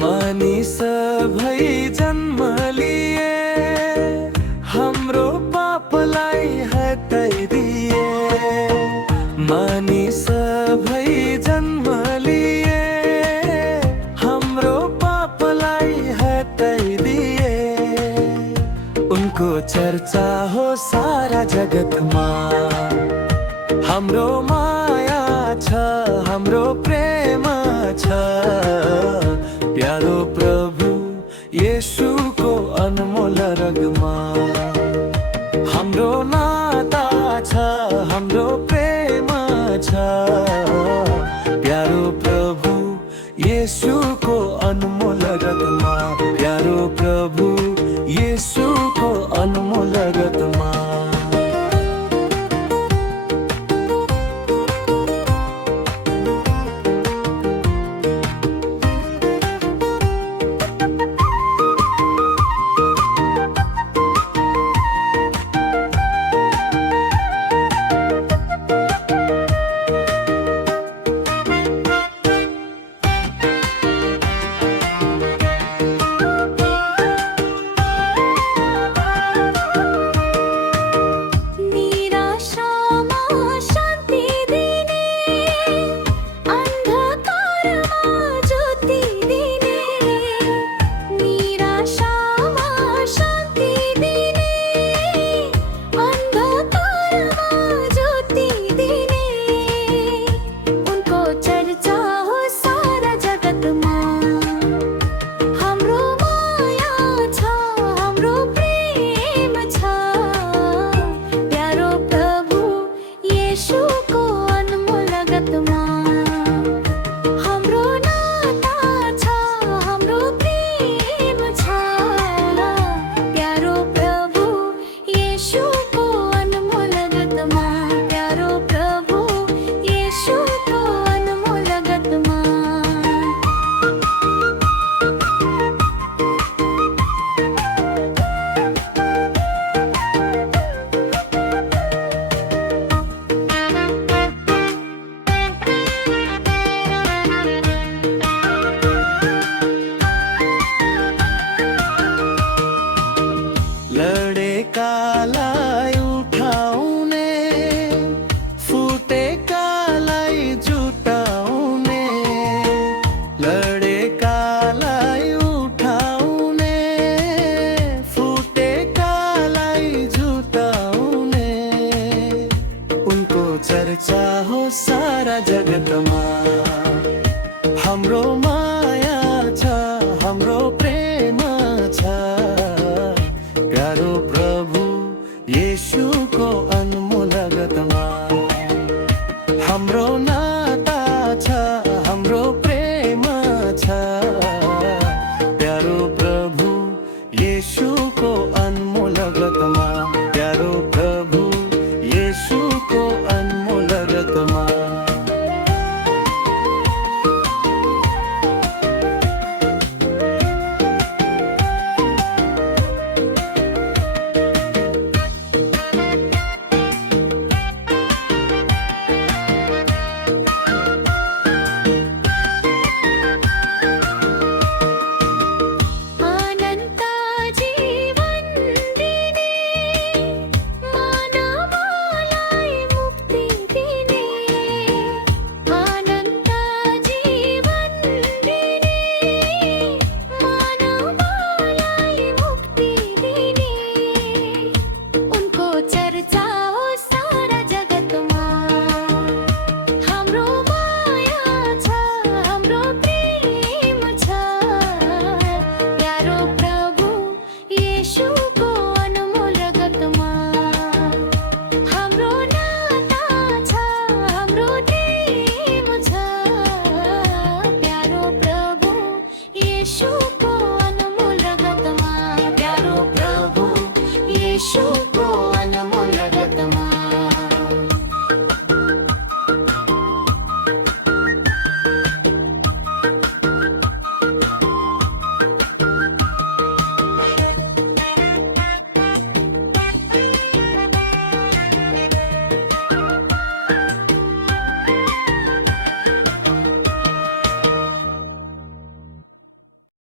मानिस भई जन्म लिए हाम्रो पापलाई हटाइदिए। मानिस भई जन्म लिए हाम्रो पापलाई हटाइदिए। उनको चर्चा हो सारा जगतमा, हाम्रो माया छ, हाम्रो प्रेम छ। प्यारो प्रभु येशूको अनमोल रगमा हाम्रो नाता छ, हाम्रो प्रेम छ। प्यारो प्रभु येशूको अनमोल रगमा, प्यारो प्रभु येशूको अनमोल रगमा। लडेकालाई उठाउने, फुटेकालाई जुटाउने। लडेकालाई उठाउने, फुटेकालाई जुटाउने। उनको चर्चा हो सारा जगतमा, हाम्रो माया छ, हाम्रो प्रेम छ। प्यारो प्रभु येशूको अनमोल रगमा हाम्रो नाता छ, हाम्रो प्रेम छ। प्यारो प्रभु येशूको अनमोल रगमा, प्यारो प्रभु येशूको अनमोल रगमा। येशूको